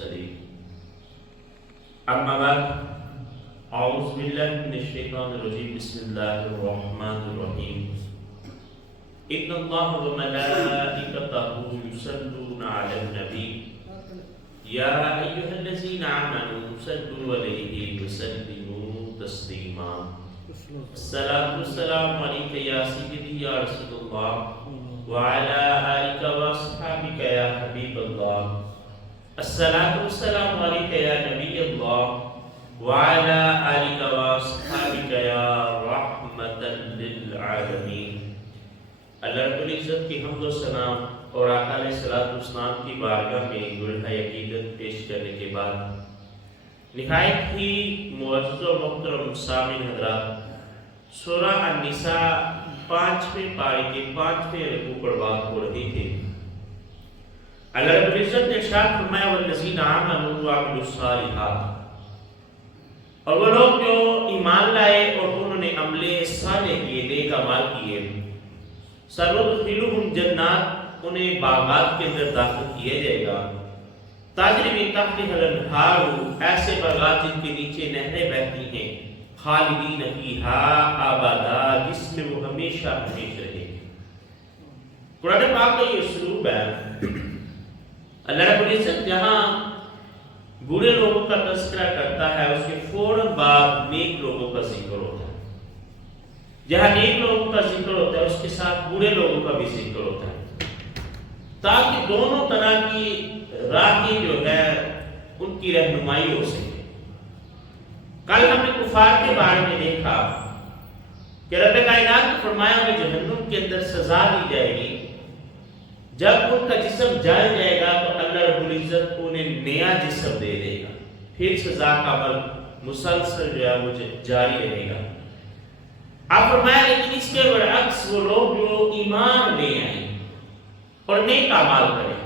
المرسلين أما بعد أعوذ بالله من الشيطان الرجيم بسم الله الرحمن الرحيم إن الله وملائكته يصلون على النبي يا أيها الذين آمنوا صلوا عليه وسلموا تسليما الصلاة والسلام عليك يا سيدي يا رسول الله وعلى آلك وأصحابك يا حبيب الله الصلاة والسلام عليك يا نبي الله وعلى آلك وأصحابك يا رحمة للعالمين اللہ رب العزت کی حمد و ثنا اور آقا علیہ الصلوۃ والسلام کی بارگاہ میں گلہائے عقیدت پیش کرنے کے بعد نہایت ہی معزز و محترم سامعین حضرات سورہ النساء 5ویں پارے کے 5ویں رکوع پر بات ہو رہی تھی۔ اللہ رب العزت نے ارشاد فرمایا والذین آمنوا وعملوا الصالحات، اور وہ لوگ جو ایمان لائے اور انہوں نے عمل صالح کیے، نیک اعمال کیے، سندخلہم جنات، انہیں باغات کے اندر داخل کیا جائے گا، تجری من تحتہا الانہار، ایسے باغات جن کے نیچے نہریں بہتی ہیں، خالدین فیہا ابدا، جس میں وہ ہمیشہ ہمیشہ رہے گی۔ قرآن پاک کا یہ اسلوب ہے، اللہ رب العزت جہاں برے لوگوں کا تذکرہ کرتا ہے اس کے فوراً بعد نیک لوگوں کا ذکر ہوتا ہے، جہاں نیک لوگوں کا ذکر ہوتا ہے اس کے ساتھ برے لوگوں کا بھی ذکر ہوتا ہے، تاکہ دونوں طرح کی راہیں جو ہے ان کی رہنمائی ہو سکے۔ کل ہم نے کفار کے بارے میں دیکھا کہ رب کائنات نے فرمایا کہ جہنم کے اندر سزا دی جائے گی، جب ان کا جسم جل جائے گا تو اللہ رب العزت انہیں نیا جسم دے دے گا، پھر سزا کا عمل مسلسل جو ہے وہ جاری رہے گا۔ آپ فرمایا لیکن اس کے برعکس وہ لوگ جو ایمان لے آئیں اور نیک اعمال کریں،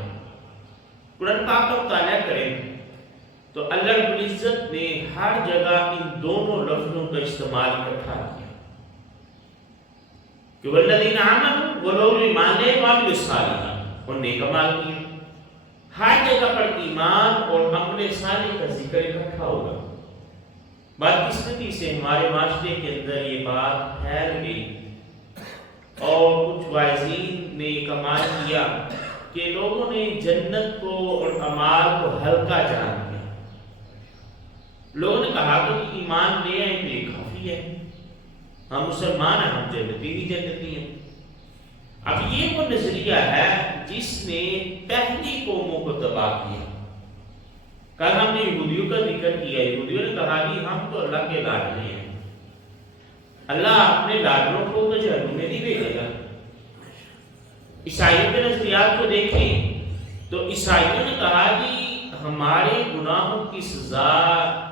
قرآن پاک کا مطالعہ کریں تو اللہ رب العزت نے ہر جگہ ان دونوں لفظوں کا استعمال اکٹھا کیا کہ والذین آمنوا، وہ لوگ جو ایمان لے وعملوا الصالحات، اور نیک اعمال کیے۔ ہر جگہ پر ایمان اور عمل صالح کا ذکر اکٹھا ہوگا۔ بدقسمتی سے ہمارے معاشرے کے اندر یہ بات پھیل گئی اور کچھ واعظین نے کمال کیا کہ لوگوں نے جنت کو اور اعمال کو ہلکا جان لیا۔ لوگوں نے کہا کہ ایمان لے آئیں تو یہ کافی ہے، ہم مسلمان ہیں، ہم جنتی ہی جنتی ہیں۔ اب یہ وہ نظریہ ہے جس نے پہلی قوموں کو تباہ کیا۔ کل ہم نے یہودیوں کا ذکر کیا، یہودیوں نے کہا کہ ہم تو اللہ کے لاڈلے ہیں، اللہ اپنے لاڈلوں کو تو جہنم میں نہیں بھیجے گا۔ عیسائیوں کے نظریات کو دیکھیں تو عیسائیوں نے کہا کہ ہمارے گناہوں کی سزا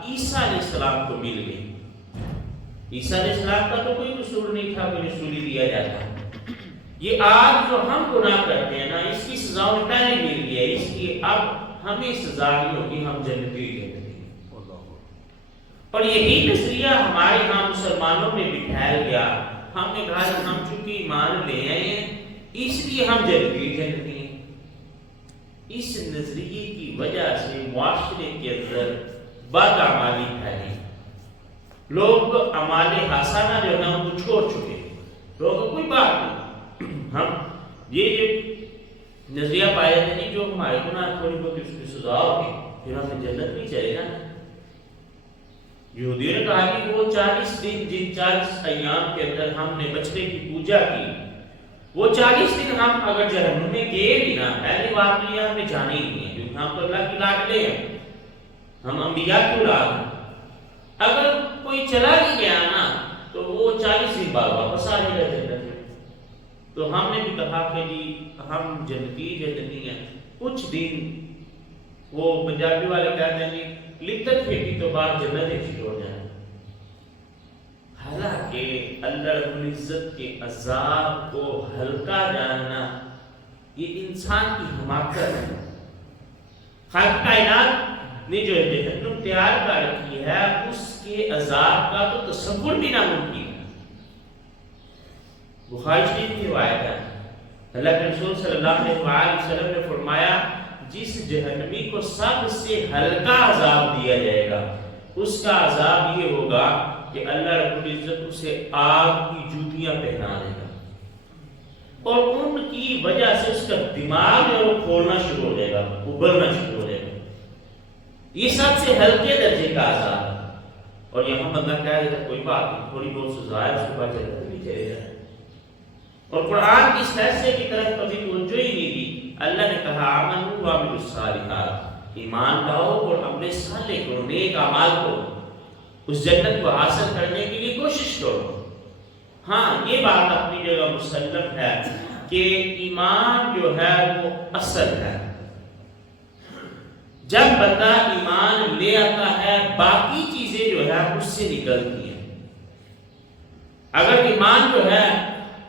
عیسیٰ علیہ السلام کو مل گئی۔ عیسیٰ علیہ السلام کا تو کوئی قصور نہیں تھا، کوئی رسول ہی دیا جاتا۔ یہ آج جو ہم گناہ کرتے ہیں نا، اس کی سزا انہیں پہلے مل گئی ہے، اس لیے اب ہمیں سزا نہیں ہوگی، ہم جنتی ہی جنتی ہیں۔ اور یہی نظریہ ہمارے ہاں مسلمانوں میں بھی پھیل گیا۔ ہم نے کہا کہ ہم چونکہ ایمان لے آئے ہیں اس لیے ہم جنتی ہی جنتی ہیں۔ اس نظریے کی وجہ سے معاشرے کے اندر بدعمالی پھیلی، لوگ اعمال حسنہ جو ہے ان کو چھوڑ چکے، لوگ کوئی بات نہیں، ہم یہ جو نظریہ پایا جاتا ہے جو ہمارے گناہ تھوڑی بہت اس کی سزا ہوگی پھر ہمیں جنت نہیں چلے گا۔ یہودیوں نے کہا کہ وہ 40 دن جن 40 ایام کے اندر ہم نے بچڑے کی پوجا کی، وہ 40 دن ہم اگر جہنم میں گئے بھی نا، پہلی بات تو یہ ہم نے جانے ہی نہیں ہے کیونکہ ہم تو اللہ کی لاڈلے ہیں، ہم انبیاء کی اولاد ہیں۔ اگر کوئی چلا بھی گیا نا تو وہ 40 دن بعد واپس آ جائے گا جنت میں۔ تو ہم نے بھی کہا کہ جی ہم جنتی ہیں۔ کچھ دن وہ پنجابی والے کہتے ہیں لطت کھیتی تو بعد جنت ہی چھوڑ جائے۔ حالانکہ اللہ رب العزت کے عذاب کو ہلکا جاننا یہ انسان کی حماقت ہے۔ خالق کائنات نے جو جہنم تیار کر رکھی ہے اس کے عذاب کا تو تصور بھی ناممکن ہے۔ بخاری شریف کی روایت ہے، اللہ کے رسول صلی اللہ علیہ وسلم نے فرمایا جس جہنمی کو سب سے ہلکا عذاب دیا جائے گا، اس کا عذاب یہ ہوگا کہ اللہ رب العزت اسے آگ کی جوتیاں پہنا دے گا، اور ان کی وجہ سے اس کا دماغ جو ہے وہ کھولنا شروع ہو جائے گا، ابلنا شروع ہو جائے گا۔ یہ سب سے ہلکے درجے کا عذاب ہے۔ اور یہاں بندہ کہہ دیتا کوئی بات نہیں، تھوڑی بہت سزا ہے، اس کے بعد جنت بھی چلے جائے۔ اور قرآن کی اس فیصلے کی طرف کبھی توجہ ہی نہیں دی۔ اللہ نے کہا آمنوا وعملوا الصالحات، ایمان لاؤ اور عمل صالح کرو، نیک اعمال کرو، اس جنت کو حاصل کرنے کے لیے کوشش کرو۔ ہاں یہ بات اپنی جگہ مسلم ہے کہ ایمان جو ہے وہ اصل ہے۔ جب بندہ ایمان لے آتا ہے باقی چیزیں جو ہے اس سے نکلتی ہیں۔ اگر ایمان جو ہے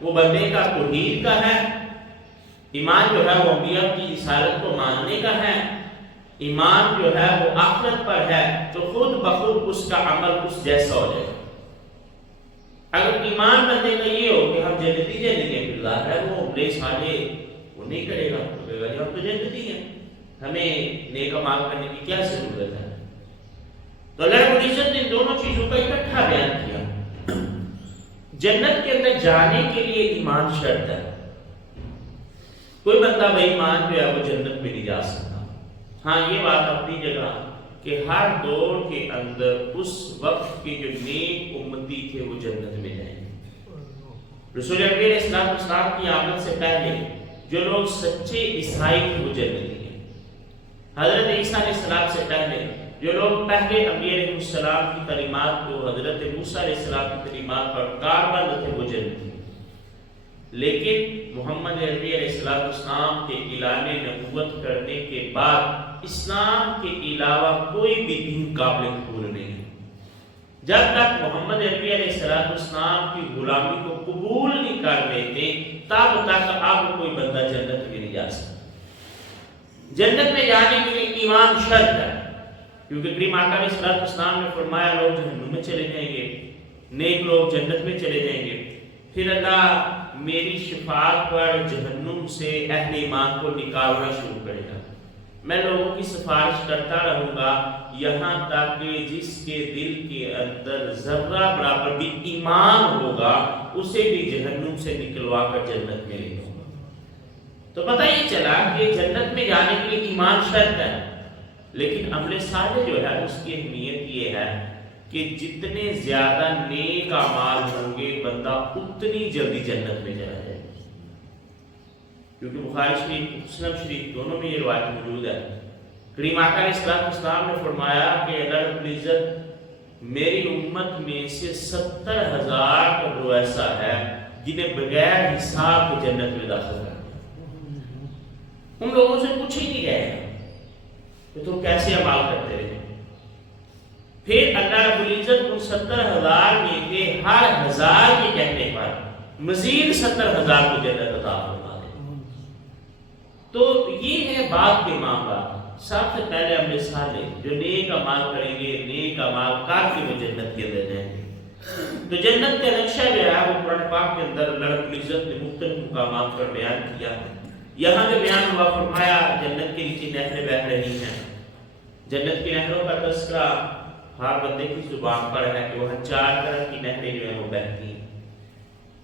وہ بندے کا توحید کا ہے، ایمان جو ہے وہ انبیاء کی رسالت کو ماننے کا ہے، ایمان جو ہے وہ آخرت پر ہے، تو خود بخود اس کا عمل اس جیسا ہو جائے گا۔ اگر ایمان بندے کا یہ ہو کہ ہم جنتی باللہ ہے، وہ عمل صالح وہ نہیں کرے گا، تو کہے گا جی ہم تو جنتی ہیں، ہمیں نیک اعمال کرنے کی کیا ضرورت ہے؟ تو اللہ رب العزت نے دونوں چیزوں کا اکٹھا بیان کیا۔ جنت کے اندر جانے کے لیے ایمان شرط ہے۔ کوئی بندہ بے ایمان جو ہے وہ جنت میں نہیں جا سکتا۔ ہاں یہ بات اپنی جگہ کہ ہر دور کے اندر اس وقت کے جو نیک امتی تھے وہ جنت میں جائیں گے۔ رسول اکرم علیہ السلام کی آمد سے پہلے جو لوگ سچے عیسائی تھے وہ جنتی ہیں۔ حضرت عیسیٰ علیہ السلام سے پہلے جو لوگ پہلے انبیاء علیہ السلام کی تعلیمات کو، حضرت موسیٰ علیہ السلام کی تعلیمات پر کاربند تھے وہ جنتی ہیں۔ لیکن محمد عربی علیہ السلام کے اعلان نبوت کرنے کے بعد اسلام کے علاوہ کوئی بھی دین قابل قبول نہیں ہے۔ جب تک محمد عربی علیہ السلام کی غلامی کو قبول نہیں کر لیتے تب تک اب کوئی بندہ جنت میں نہیں جا سکتا۔ جنت میں جانے کے لیے ایمان شرط ہے، کیونکہ کریم آقا علیہ السلام نے فرمایا لوگ جہنم میں چلے جائیں گے، نیک لوگ جنت میں چلے جائیں گے، پھر اللہ میری شفاعت پر جہنم سے اہل ایمان کو نکالنا شروع کرے گا۔ میں لوگوں کی سفارش کرتا رہوں گا یہاں تک کہ جس کے دل کے اندر ذرہ برابر بھی ایمان ہوگا اسے بھی جہنم سے نکلوا کر جنت میں لے جاؤں گا۔ تو پتہ یہ چلا کہ جنت میں جانے کے لیے ایمان شرط ہے، لیکن عمل صالح جو ہے اس کی اہمیت یہ ہے کہ جتنے زیادہ نیک اعمال ہوں گے بندہ اتنی جلدی جنت میں چلا جائے گا۔ کیونکہ بخاری شریف مسلم شریف دونوں میں یہ روایت موجود ہے۔ کریم آقا علیہ السلام نے فرمایا کہ اللہ رب العزت میری امت میں سے 70,000 کا گروہ ایسا ہے جنہیں بغیر حساب کے جنت میں داخل کر دیا۔ ان لوگوں سے پوچھ ہی نہیں گئے کہ تم کیسے عمل کرتے رہے۔ پھر اللہ رب العزت ان 70,000 میں سے ہر 1000 کے کہنے پر مزید 70,000 کو جنت عطا فرما دے۔ تو یہ ہے بات کے معاملہ۔ سب سے پہلے عمل صالح جو نیک اعمال کریں گے، نیک اعمال کر کے وہ جنت کے اندر جائیں گے۔ تو جنت کا نقشہ جو ہے وہ قرآن پاک کے اندر اللہ رب العزت نے مختلف مقامات پر بیان کیا ہے۔ یہاں جو بیان ہوا فرمایا جنت کے نیچے نہریں بہہ رہی ہیں۔ جنت کی نہروں کا تذکرہ ہر بندے کی زبان پر ہے کہ وہاں 4 طرح کی نہریں جو ہیں وہ بہتی ہیں۔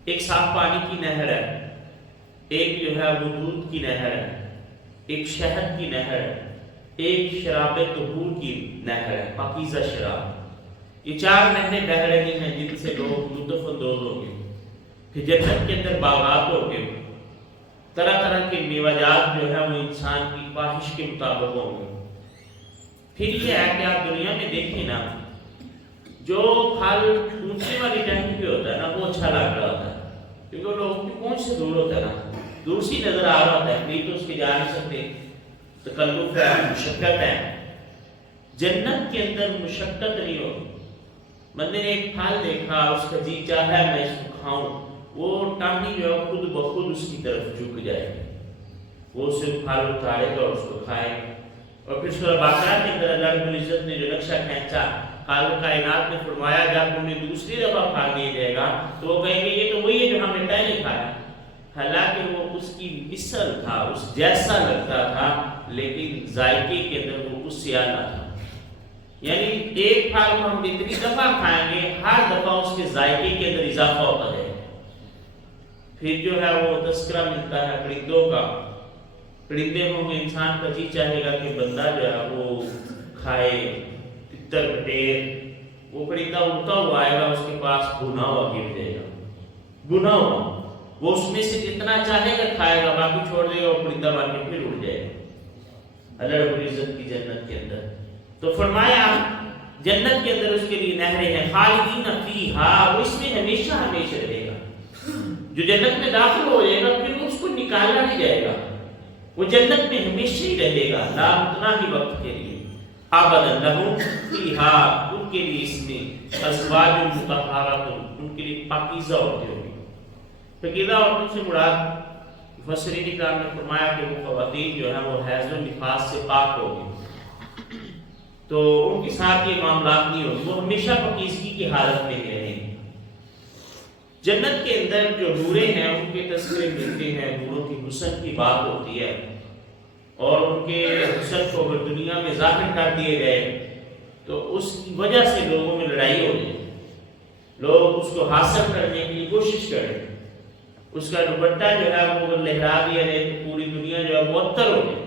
ایک صاف پانی کی نہر ہے، ایک جو ہے وہ دودھ کی نہر ہے، ایک شہد کی نہر ہے، ایک شراب طہور کی نہر ہے، پاکیزہ شراب۔ یہ 4 نہریں بہہ رہی ہیں جن سے لوگ لطف اندوز ہوں گے۔ پھر جنت کے اندر باغات ہوں گے، طرح طرح کے میوہ جات جو ہے وہ انسان کی خواہش کے مطابق ہوں گے۔ پھر یہ ہے کہ آپ دنیا میں دیکھیں نا، جو پھل اونچی والی ٹہنی پہ ہوتا ہے نا وہ اچھا لگ رہا ہوتا ہے، کیونکہ وہ لوگوں کی پہنچ سے دور ہوتا ہے نا، دور سی نظر آ رہا ہوتا ہے، نہیں تو اس کے جا نہیں سکتے، تکلف ہے، مشقت ہے۔ جنت کے اندر مشقت نہیں ہوگی۔ بندے نے ایک پھل دیکھا، اس کا جی چاہا ہے میں اس کو کھاؤں، وہ ٹہنی جو ہے خود بخود اس کی طرف جھک جائے گی، وہ اسے پھل اتارے گا اور اس کو کھائے گا۔ اور پھر سورہ بقرہ کے اندر اللہ رب العزت نے جو نقشہ کھینچا، خالق کائنات نے فرمایا جب انہیں دوسری دفعہ کھا دیا جائے گا تو وہ کہیں گے یہ تو وہی ہے جو ہم نے پہلے کھایا، حالانکہ وہ اس کی مثل تھا، اس جیسا لگتا تھا، لیکن ذائقے کے اندر وہ اس سے اعلیٰ تھا۔ یعنی ایک پھل کو ہم جتنی دفعہ کھائیں گے ہر دفعہ اس کے ذائقے کے اندر اضافہ ہوتا ہے۔ پھر جو ہے وہ تذکرہ ملتا ہے پرندوں کا، پرندے ہوں گے، انسان کا جی چاہے گا کہ بندہ جو ہے وہ کھائے تتر بٹیر، وہ پرندہ اڑتا ہوا آئے گا، اس کے پاس بھنا ہوا گر جائے گا، بھنا ہوا، وہ اس میں سے جتنا چاہے گا کھائے گا، باقی چھوڑ دے گا، وہ پرندہ بن کے پھر اڑ جائے گا اللہ رب العزت کی جنت کے اندر۔ تو فرمایا جنت کے اندر اس کے لیے نہریں ہیں، خالدین فیہا، وہ اس میں ہمیشہ ہمیشہ رہے گا۔ جو جنت میں داخل ہو جائے گا پھر اس کو نکالا نہیں جائے گا، وہ جنت میں ہمیشہ ہی رہے گا، لا اتنا ہی وقت کے لیے۔ ابدا لہم فیہا، ان کے لیے اس میں ازواج مطہرات، ان کے لیے پاکیزہ عورتیں ہوگی۔ پاکیزہ عورتوں سے مراد مفسرین کرام نے فرمایا کہ وہ خواتین جو ہیں وہ حیض و نفاس سے پاک ہوگی، تو ان کے ساتھ یہ معاملات نہیں ہوگی، وہ ہمیشہ پاکیزگی کی حالت میں رہیں گے۔ جنت کے اندر جو حوریں ہیں ان کے تذکرے ملتے ہیں، حوروں کی حسن کی بات ہوتی ہے، اور ان کے حسن کو اگر دنیا میں ظاہر کر دیے گئے تو اس کی وجہ سے لوگوں میں لڑائی ہو جائے، لوگ اس کو حاصل کرنے کی کوشش کریں، اس کا دوپٹہ جو ہے وہ لہرا دیا جائے تو پوری دنیا جو ہے معطر ہو جائے،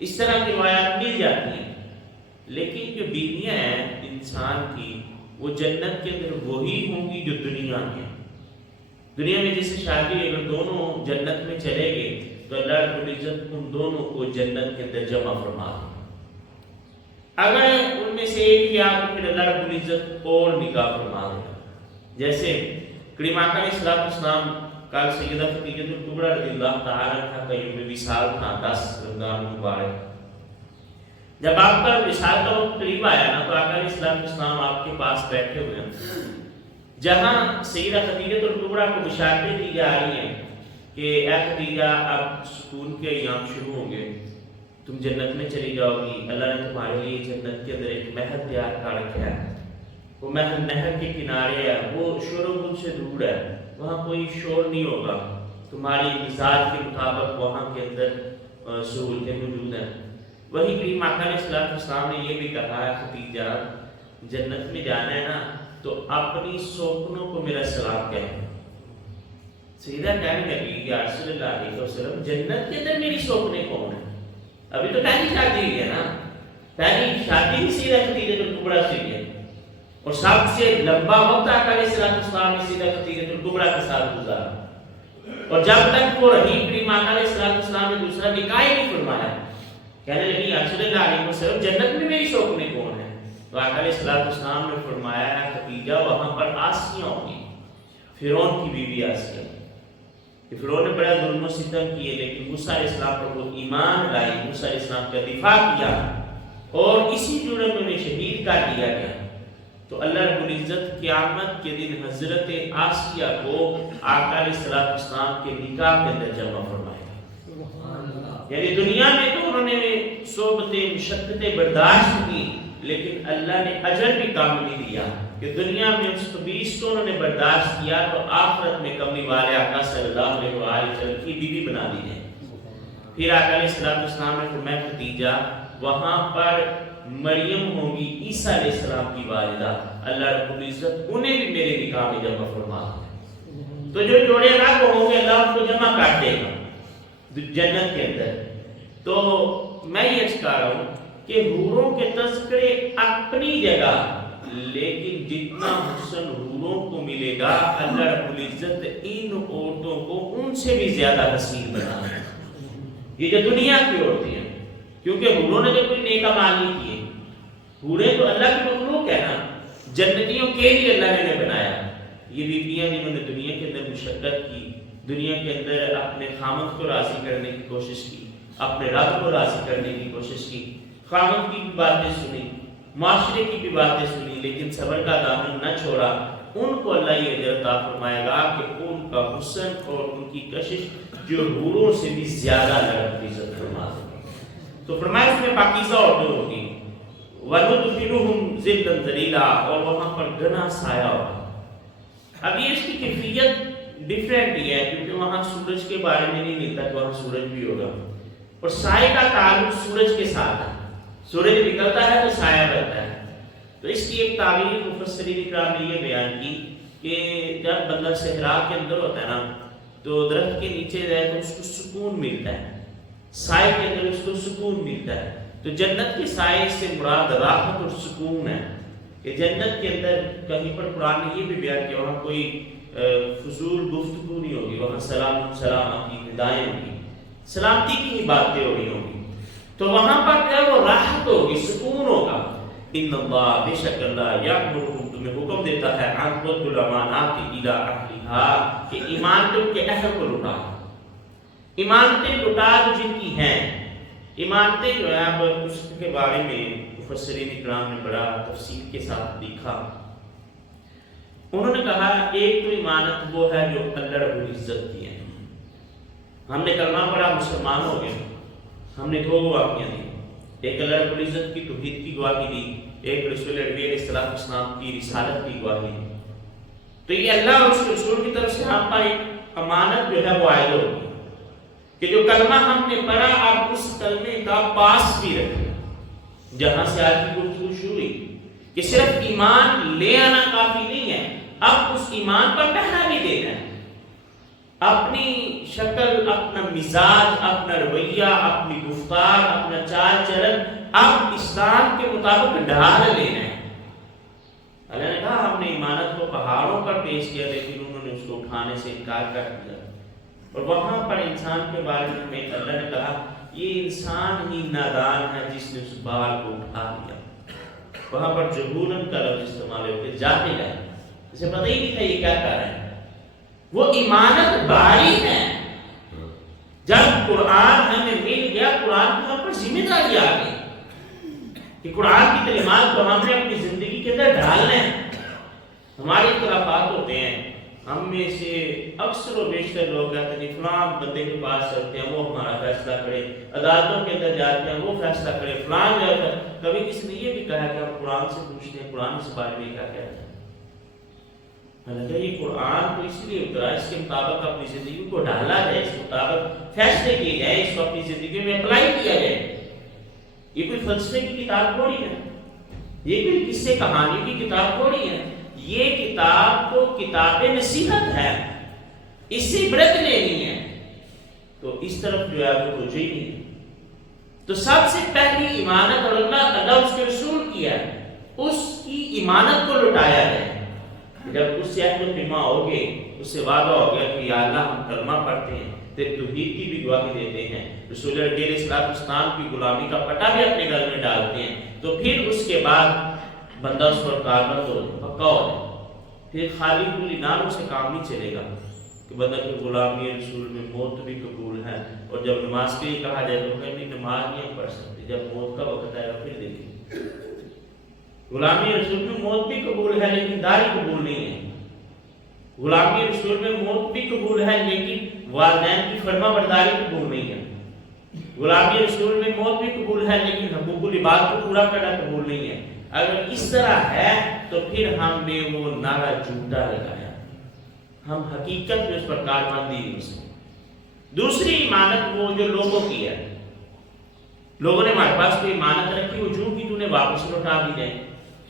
اس طرح کی روایات مل جاتی ہیں۔ لیکن جو بیویاں ہیں انسان کی، وہ جنت کے اندر وہی ہوں گی جو دنیا میں، دنیا میں جیسے شادی اگر دونوں جنت میں چلے گئے تو اللہ رب العزت ان دونوں کو جنت کے اندر جمع فرما دے، اگر ان میں سے ایک کیا تو پھر اللہ رب العزت اور نکاح فرما دے گا۔ جیسے کریم آقا علیہ السلام کل سیدہ خدیجہ الکبریٰ رضی اللہ تعالیٰ عنہا کا یوم وصال تھا، 10 رمضان مبارک۔ جب آپ کا وصال کا وقت قریب آیا نا تو آقا علیہ السلام آپ کے پاس بیٹھے ہوئے ہیں، جہاں سیدہ خدیجہ الکبریٰ کو بشارتیں دی جا رہی ہیں کہ اے خدیجہ اب سکون کے ایام شروع ہوں گے، تم جنت میں چلی جاؤ گی، اللہ نے تمہارے لیے جنت کے اندر ایک محل تیار کر رکھا ہے، وہ محل نہر کے کنارے ہے، وہ شور و غل سے دور ہے، وہاں کوئی شور نہیں ہوگا، تمہاری مزاج کے مطابق وہاں کے اندر سہولتیں موجود ہیں۔ وہی کریم آقا علیہ السلام نے یہ بھی کہا ہے خدیجہ جنت میں جانا ہے نا تو اپنی سوکنوں کو میرا سلام کہنا۔ سیدہ کہنے لگی یا رسول اللہ علیہ وسلم جنت کے اندر میری سوکنے کون ہیں؟ ابھی تو پہلی شادی ہوئی ہے نا، پہلی شادی بھی سیدہ خدیجہ الکبریٰ سے ہے، اور سب سے لمبا وقت آقا علیہ السلام نے سیدہ خدیجہ الکبریٰ کے ساتھ گزارا، اور جب تک وہ رہی کریم آقا علیہ السلام نے دوسرا نکاح ہی نہیں فرمایا۔ کہنے لگی یا رسول اللہ علیہ وسلم جنت میں میری سوکنے کون ہیں؟ تو آقا علیہ السلام نے فرمایا خدیجہ وہاں پر آسیہ ہوں گی، فرعون کی بیوی آسیہ۔ فرعون نے بڑا ظلم و ستم کیے لیکن موسیٰ علیہ السلام پر وہ ایمان لائی، موسیٰ علیہ السلام کا دفاع کیا اور اسی جرم میں انہیں شہید کر دیا گیا۔ تو اللہ رب العزت قیامت کے دن حضرت آسیہ کو آقا علیہ السلام کے نکاح کے اندر جمع فرمائے گا۔ یعنی دنیا میں تو انہوں نے صحبتیں مشقتیں برداشت کی، لیکن اللہ نے اجر بھی کام نہیں دیا کہ دنیا میں اس خبیث کو انہوں نے برداشت کیا تو آخرت میں کملی والے آقا صلی اللہ علیہ وسلم کی بیوی بنا دی جائے۔ پھر آقا علیہ السلام نے فرمایا خدیجہ وہاں پر مریم ہوں گی عیسیٰ علیہ السلام کی والدہ، اللہ رب العزت انہیں بھی میرے نکاح میں جمع فرما دے۔ تو جو جوڑے الگ ہوں گے اللہ ان کو جمع کر دے گا جنت کے اندر۔ تو میں یہ کہہ رہا ہوں کہ حوروں کے تذکرے اپنی جگہ، لیکن جتنا حسن حوروں کو ملے گا اللہ رب العزت ان عورتوں کو ان سے بھی زیادہ حسین بنا ہے، یہ جو دنیا کی عورتیں ہیں، کیونکہ حوروں نے تو کوئی نیک اعمال نہیں کیے، حوریں تو اللہ کی مخلوق ہے نا، جنتیوں کے لیے اللہ نے بنایا۔ یہ بیویاں جنہوں نے دنیا کے اندر مشقت کی، دنیا کے اندر اپنے خامد کو راضی کرنے کی کوشش کی، اپنے رب کو راضی کرنے کی کوشش کی، خامد کی بھی باتیں سنی، معاشرے کی بھی باتیں سنی، لیکن صبر کا دامن نہ چھوڑا، ان کو اللہ یہ اجر عطا فرمائے گا کہ ان کا حسن اور ان کی کشش جو حوروں سے بھی زیادہ اللہ کی عزت فرما دے۔ تو فرمایا اس میں پاکیزہ عورتیں ہوگی، وَنُدْخِلُهُمْ ظِلًّا ظَلِيلًا، اور وہاں پر گھنا سایہ ہوگا۔ اب یہ اس کی کیفیت ڈفرینٹ ہی ہے، کیونکہ وہاں سورج کے بارے میں نہیں ملتا کہ وہاں سورج بھی ہوگا، اور سائے کا تعلق سورج کے ساتھ ہے، سورج نکلتا ہے تو سایہ بنتا ہے۔ تو اس کی ایک تعبیر مفسرین کرام نے یہ بیان کی کہ جب بندہ صحرا کے اندر ہوتا ہے نا تو درخت کے نیچے جائے تو اس کو سکون ملتا ہے، سائے کے اندر اس کو سکون ملتا ہے۔ تو جنت کے سائے سے مراد راحت اور سکون ہے کہ جنت کے اندر کہیں پر قرآن نے یہ بھی بیان کیا وہاں کوئی فضول گفتگو نہیں ہوگی، وہاں سلام سلام کی ندائیں ہوگی، سلامتی کی ہی باتیں ہو رہی ہوں گی، تو وہاں پر جو ہے وہ راحت ہوگی، سکون ہوگا۔ ان اللہ، بے شک اللہ، یأمرکم، تمہیں حکم دیتا ہے، ان تؤدوا الامانات الی اہلھا، کہ ایمانتوں کے اہل کو لوٹا۔ ایمانتیں لوٹا جن کی ہیں، ایمانتیں جو ہے اب اس کے بارے میں مفسرین اکرام نے بڑا تفصیل کے ساتھ لکھا۔ انہوں نے کہا ایک تو ایمانت وہ ہے جو اللہ رب العزت کی ہے، ہم نے کلمہ پڑھا مسلمان ہو گئے، ہم نے دو گواہیاں دی، ایک اللہ رب العزت کی توحید کی گواہی دی، ایک رسول نبی علیہ السلام کی رسالت کی گواہی دی۔ تو یہ اللہ اور اس کے رسول کی طرف سے ہم پر ایک امانت جو ہے وہ عائد ہوگی کہ جو کلمہ ہم نے پڑھا آپ اس کلمے کا پاس بھی رکھیں۔ جہاں سے آج کی گفتگو شروع ہوئی کہ صرف ایمان لے آنا کافی نہیں ہے، اب اس ایمان پر پہنا بھی دینا ہے، اپنی شکل، اپنا مزاج، اپنا رویہ، اپنی گفتار، اپنا چال چلن اب اسلام کے مطابق ڈھال لینا ہے۔ اللہ نے کہا ہم نے ایمانت کو پہاڑوں پر پیش کیا لیکن انہوں نے اس کو اٹھانے سے انکار کر دیا، اور وہاں پر انسان کے بارے میں اللہ نے کہا یہ انسان ہی نادان ہے جس نے اس بال کو اٹھا لیا۔ وہاں پر جہولن کا لفظ استعمال ہوتے جاتے گئے، اسے پتہ ہی نہیں تھا یہ کیا کر رہے ہیں۔ وہ ایمانت باری ہے، جب قرآن ہمیں مل گیا، قرآن کی ہم پر ذمہ داری آ گئی کہ قرآن کی تعلیمات کو ہم نے اپنی زندگی کے اندر ڈالنا ہے۔ ہمارے اختلافات ہوتے ہیں، ہم میں سے اکثر و بیشتر لوگ کہتے ہیں فلاں بندے کے پاس چلتے ہیں وہ ہمارا فیصلہ کرے، عدالتوں کے اندر جاتے ہیں وہ فیصلہ کرے، فلاں جاتا ہے۔ کبھی کسی نے یہ بھی کہا کہ ہم قرآن سے پوچھتے ہیں قرآن اس بارے میں کیا کہتا ہے۔ حالانکہ یہ قرآن تو اس لیے اترا اس کے مطابق اپنی زندگی کو ڈھالا جائے، اس کے مطابق فیصلے کیے جائے، اس کو اپنی زندگی میں اپلائی کیا جائے۔ یہ کوئی فلسفے کی کتاب تھوڑی ہے، یہ کوئی قصے کہانی کی کتاب تھوڑی ہے، یہ کتاب تو کتاب نصیحت ہے، اس سے عبرت لینی ہے، تو اس طرف جو ہے وہ توجہ ہی نہیں ہے۔ تو سب سے پہلی ایمانت اور اللہ اس کے رسول کی ہے، اس کی ایمانت کو لٹایا جائے۔ جب اس سے عہد و پیما ہو گئے، اس سے وعدہ ہو گیا کہ یا اللہ ہم کلمہ پڑھتے ہیں، تیری توحید کی بھی گواہی دیتے ہیں، رسول اللہ علیہ السلام کی غلامی کا پٹا بھی اپنے گھر میں ڈالتے ہیں، تو پھر اس کے بعد بندہ اس پر کاربند ہو پکا ہو جائے، پھر خالی کلی نام سے کام نہیں چلے گا کہ بندہ کی غلامی رسول میں موت بھی قبول ہے، اور جب نماز کے لیے کہا جائے تو کہیں نماز نہیں پڑھ سکتے، جب موت کا وقت آئے گا پھر دیکھیں۔ غلامی رسول میں موت بھی قبول ہے لیکن داڑھی قبول نہیں ہے، غلامی رسول میں موت بھی قبول ہے لیکن والدین کی فرما برداری قبول نہیں ہے، غلامی رسول میں موت بھی قبول ہے لیکن حقوق العباد کو پورا کرنا قبول نہیں ہے۔ اگر اس طرح ہے تو پھر ہم نے وہ نعرہ جھوٹا لگایا، ہم حقیقت میں اس پر کاربندی نہیں ہو سکتے۔ دوسری ایمانت وہ جو لوگوں کی ہے، لوگوں نے ہمارے پاس کوئی ایمانت رکھی، وہ جو کی تو نے واپس لوٹا دی جائے،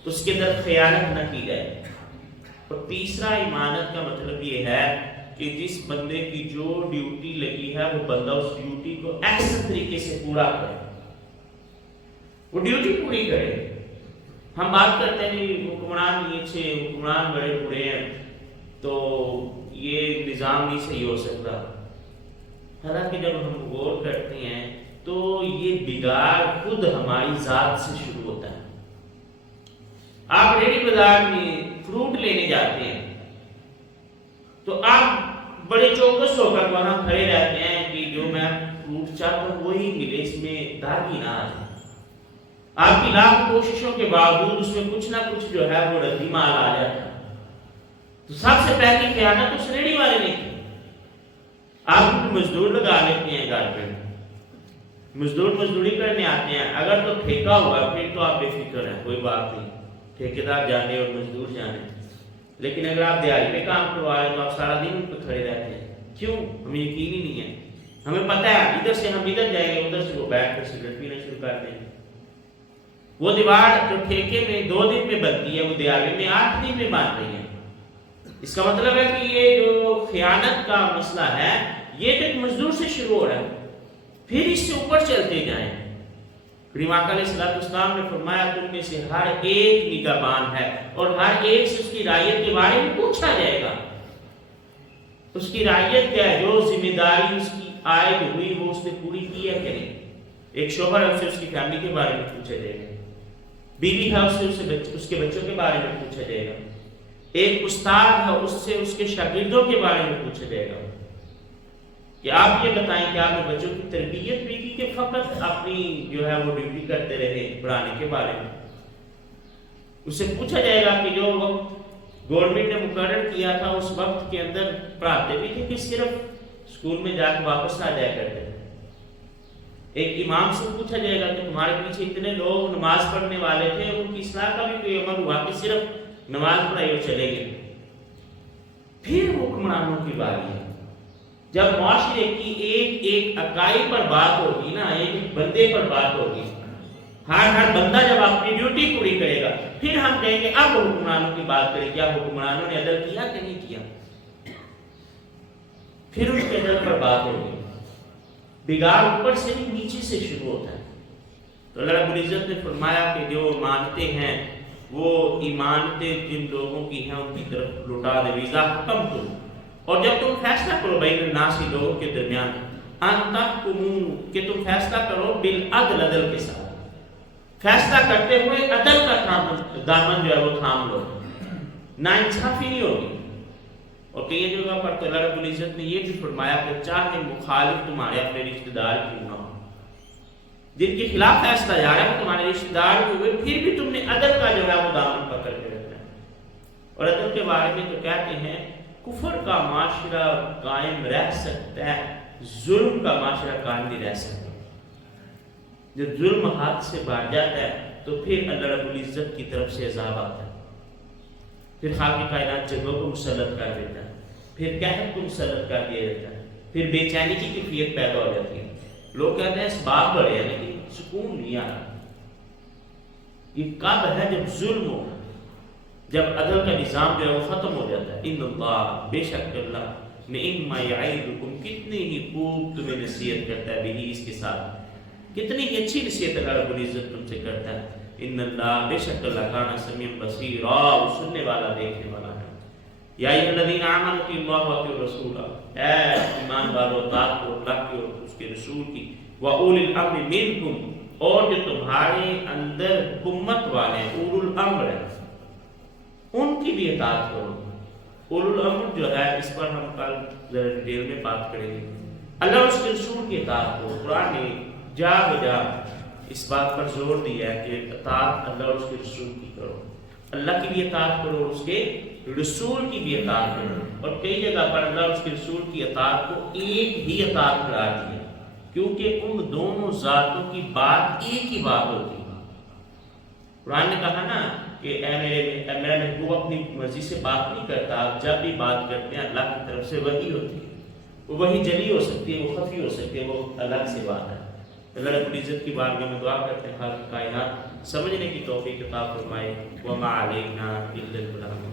اس کے اندر خیانت نہ کی جائے۔ اور تیسرا ایمانت کا مطلب یہ ہے کہ جس بندے کی جو ڈیوٹی لگی ہے وہ بندہ اس ڈیوٹی کو احسن طریقے سے پورا کرے، وہ ڈیوٹی پوری کرے۔ ہم بات کرتے ہیں حکمران نہیں اچھے، حکمران بڑے برے ہیں، تو یہ نظام نہیں صحیح ہو سکتا۔ حالانکہ جب ہم غور کرتے ہیں تو یہ بگاڑ خود ہماری ذات سے شروع ہوتا ہے۔ آپ ریڈی بازار میں فروٹ لینے جاتے ہیں تو آپ بڑے چوکس ہو کر وہاں کھڑے رہتے ہیں کہ جو میں فروٹ چاہتا ہوں وہی ملے، اس میں داغی نہ آ جائے۔ آپ کی لاکھ کوششوں کے باوجود اس میں کچھ نہ کچھ جو ہے وہ ردی مال آ جاتا ہے، تو سب سے پہلی خیانت اس ریڈی والے نے کی۔ آپ مزدور لگا لیتے ہیں گھر پہ، مزدور مزدوری کرنے آتے ہیں، اگر تو ٹھیکا ہوا پھر تو آپ بے فکر ہیں، کوئی بات نہیں، ٹھیکیدار جانے اور مزدور جانے۔ لیکن اگر آپ دیہی پہ کام کروا رہے ہیں تو آپ سارا دن ان پہ کھڑے رہتے ہیں. کیوں؟ ہمیں یقین ہی نہیں ہے. ہمیں پتہ ہے ادھر سے ہم ادھر جائیں گے, ادھر سے وہ بیٹھ کر سگریٹ پینا شروع کر دیں گے. وہ دیوار جو ٹھیکے میں 2 دن میں بنتی ہے وہ دیہی میں 8 دن میں بن رہی ہے. اس کا مطلب ہے کہ یہ جو خیانت کا مسئلہ ہے یہ تو ایک مزدور سے شروع ہو رہا ہے, پھر اس سے اوپر چلتے جائیں. کریم آقا علیہ السلام نے فرمایا تم میں سے ہر ایک نگہبان ہے اور ہر ایک سے اس کی رعیت کے بارے میں پوچھا جائے گا. اس کی رعیت کیا ہے؟ جو ذمہ داری اس کی عائد ہوئی وہ اس نے پوری کی ہے کہ نہیں. ایک شوہر ہے, اس سے اس کی فیملی کے بارے میں پوچھا جائے گا. بیوی ہے, اس کے بچوں کے بارے میں پوچھا جائے گا. ایک استاد ہے, اس سے اس کے شاگردوں کے بارے میں پوچھا جائے گا کہ آپ یہ بتائیں کہ آپ نے بچوں کی تربیت بھی کی کہ فقط اپنی جو ہے وہ ڈیوٹی کرتے رہے پڑھانے کے بارے میں. اس سے پوچھا جائے گا کہ جو وقت گورنمنٹ نے مقرر کیا تھا اس وقت کے اندر پڑھاتے بھی تھے کہ صرف اسکول میں جا کے واپس آ جایا کرتے تھے. ایک امام سے پوچھا جائے گا کہ تمہارے پیچھے اتنے لوگ نماز پڑھنے والے تھے, ان کی اصلاح کا بھی کوئی عمل ہوا کہ صرف نماز پڑھائی اور چلے گئے. پھر حکمرانوں کی باری ہے. جب معاشرے کی ایک ایک اکائی پر بات ہوگی نا, ایک بندے پر بات ہوگی, ہر بندہ جب اپنی ڈیوٹی پوری کرے گا پھر ہم کہیں گے اب حکمرانوں کی بات کریں, کیا حکمرانوں نے عدل کیا کہ نہیں کیا. پھر اس کے عدل پر بات ہوگی. بگاڑ اوپر سے نہیں نیچے سے شروع ہوتا ہے. تو اللہ رب العزت نے فرمایا کہ جو مانتے ہیں وہ ایمانتیں جن لوگوں کی ہیں ان کی طرف لوٹا دے. ویزا ختم کرو, اور جب تم فیصلہ کرو بین الناس لوگوں کے درمیان, ان تحکموا کہ تم فیصلہ کرو بالعدل, عدل کے ساتھ. فیصلہ کرتے ہوئے عدل کا دامن جو ہے وہ تھام لو, نا انصافی نہیں ہوگی. اور کئی جگہ پر تو اللہ رب العزت نے یہ بھی فرمایا کہ چاہے مخالف تمہارے اپنے رشتہ دار کیوں نہ ہو, جن کے خلاف فیصلہ جا رہا ہے وہ تمہارے رشتہ دار بھی ہوئے, پھر بھی تم نے عدل کا جو ہے وہ دامن پکڑ کے رکھنا ہے. اور عدل کے بارے میں تو کہتے ہیں کفر کا معاشرہ قائم رہ سکتا ہے, ظلم کا معاشرہ قائم نہیں رہ سکتا. جب ظلم ہاتھ سے بڑھ جاتا ہے تو پھر اللہ رب العزت کی طرف سے عذاب آتا ہے. پھر خالق کائنات جنگوں کو مسلط کر دیتا ہے, پھر قحط کو مسلط کر دیا جاتا ہے, پھر بے چینی کی کیفیت پیدا ہو جاتی ہے. لوگ کہتے ہیں اسباب بڑے ہیں لیکن سکون نہیں آ رہا. یہ کب ہے؟ جب ظلم ہو, جب عدل کا نظام جو ہے وہ ختم ہو جاتا ہے. ان اللہ, بے شک اللہ, نعم یعظکم, کتنی ہی خوب تمہیں نصیحت کرتا ہے, بھی اس کے ساتھ کتنی ہی اچھی نصیحت اللہ رب العزت تم سے کرتا ہے. ان اللہ, بے شک اللہ, کان سمیع بصیرا, سننے والا دیکھنے والا ہے. یا ایھا الذین آمنوا اطیعوا اللہ واطیعوا الرسول, اے ایمان والو اطاعت کرو اللہ کی اور اس کے رسول کی. واولی الامر منکم, اور جو تمہارے اندر حکومت والے ہیں, اولو الامر ہیں, ان کی بھی اطاعت کرو. اولو الامر جو ہے اس پر ہم کل ذرا ڈیٹیل میں بات کریں گے. اللہ اور اس کے رسول کی اطاعت کرو. قرآن نے جا بجا اس بات پر زور دیا ہے کہ اطاعت اللہ اور اس کے رسول کی کرو. اللہ کی بھی اطاعت کرو اور اس کے رسول کی بھی اطاعت کرو. اور کئی جگہ پر اللہ اور اس کے رسول کی اطاعت کو ایک ہی اطاعت قرار دیا, کیونکہ ان دونوں ذاتوں کی بات ایک ہی بات ہوتی ہے. قرآن نے کہا نا کہ اے میرا محبوب اپنی مرضی سے بات نہیں کرتا, آپ جب بھی بات کرتے ہیں اللہ کی طرف سے وحی ہوتی ہے. وہ وحی جلی ہو سکتی ہے, وہ خفی ہو سکتی ہے, وہ الگ سے بات ہے. اللہ رب العزت کی بارگاہ میں دعا کرتے ہیں خالق کائنات سمجھنے کی توفیق عطا فرمائے. وما علینا الا البلاغ.